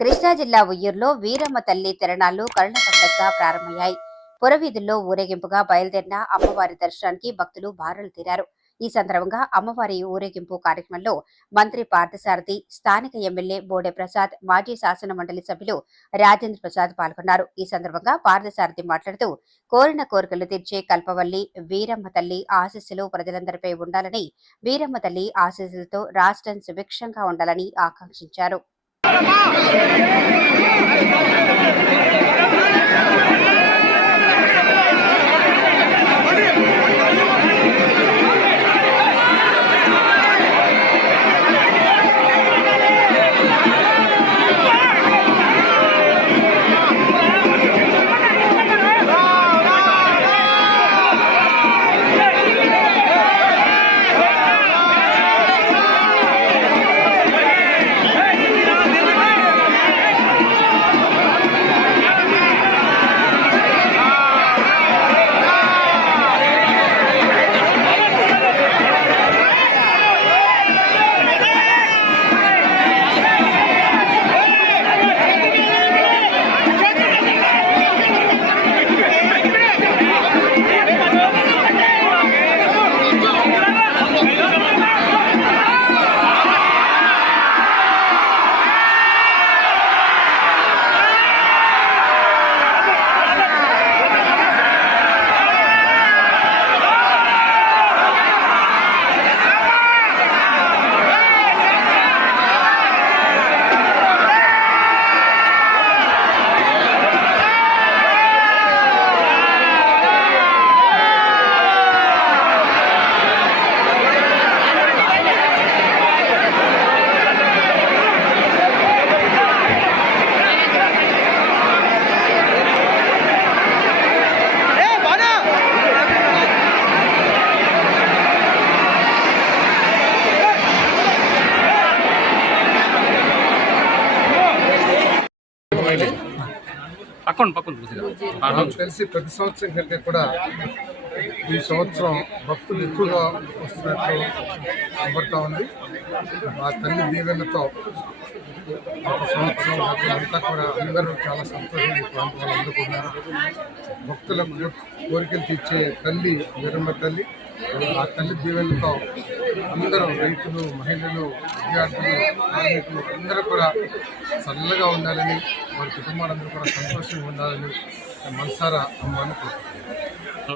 కృష్ణా జిల్లా ఉయ్యూరులో వీరమ్మ తల్లి తిరణాలు కరుణ పండుగగా ప్రారంభమయ్యాయి. పురవీధుల్లో ఊరేగింపుగా బయలుదేరిన అమ్మవారి దర్శనానికి భక్తులు బారులు తీరారు. ఈ సందర్భంగా అమ్మవారి ఊరేగింపు కార్యక్రమంలో మంత్రి పార్థసారథి స్థానిక ఎమ్మెల్యే బోడే ప్రసాద్ మాజీ శాసన మండలి సభ్యులు రాజేంద్ర ప్రసాద్ పాల్గొన్నారు. ఈ సందర్భంగా పార్థసారథి మాట్లాడుతూ కోరిన కోరికలు తీర్చే కల్పవల్లి వీరమ్మ తల్లి ఆశీస్సులు ప్రజలందరిపై ఉండాలని వీరమ్మ తల్లి ఆశీస్సులతో రాష్ట్రం సుభిక్షంగా ఉండాలని ఆకాంక్షించారు. 一百八 పక్కన పక్కన నాకు తెలిసి ప్రతి సంవత్సరం కంటే కూడా ఈ సంవత్సరం భక్తులు ఎక్కువగా వస్తున్నట్లు కనబడతా ఉంది. ఆ తల్లి దీవెనతో ఒక సంవత్సరం అంతా కూడా అందరూ చాలా సంతోషంగా ఈ ప్రాంతంలో అందుకున్నారు. భక్తులకు కోరికలు తీర్చే తల్లి వీరమ్మ తల్లి ఆ తల్లి దీవెనతో అందరూ రైతులు మహిళలు విద్యార్థులు కార్మికులు అందరూ కూడా చల్లగా ఉండాలని వారి కుటుంబాలందరూ కూడా సంతోషంగా ఉండాలని మనసారా అమ్మాని కోరుకుంటున్నాను.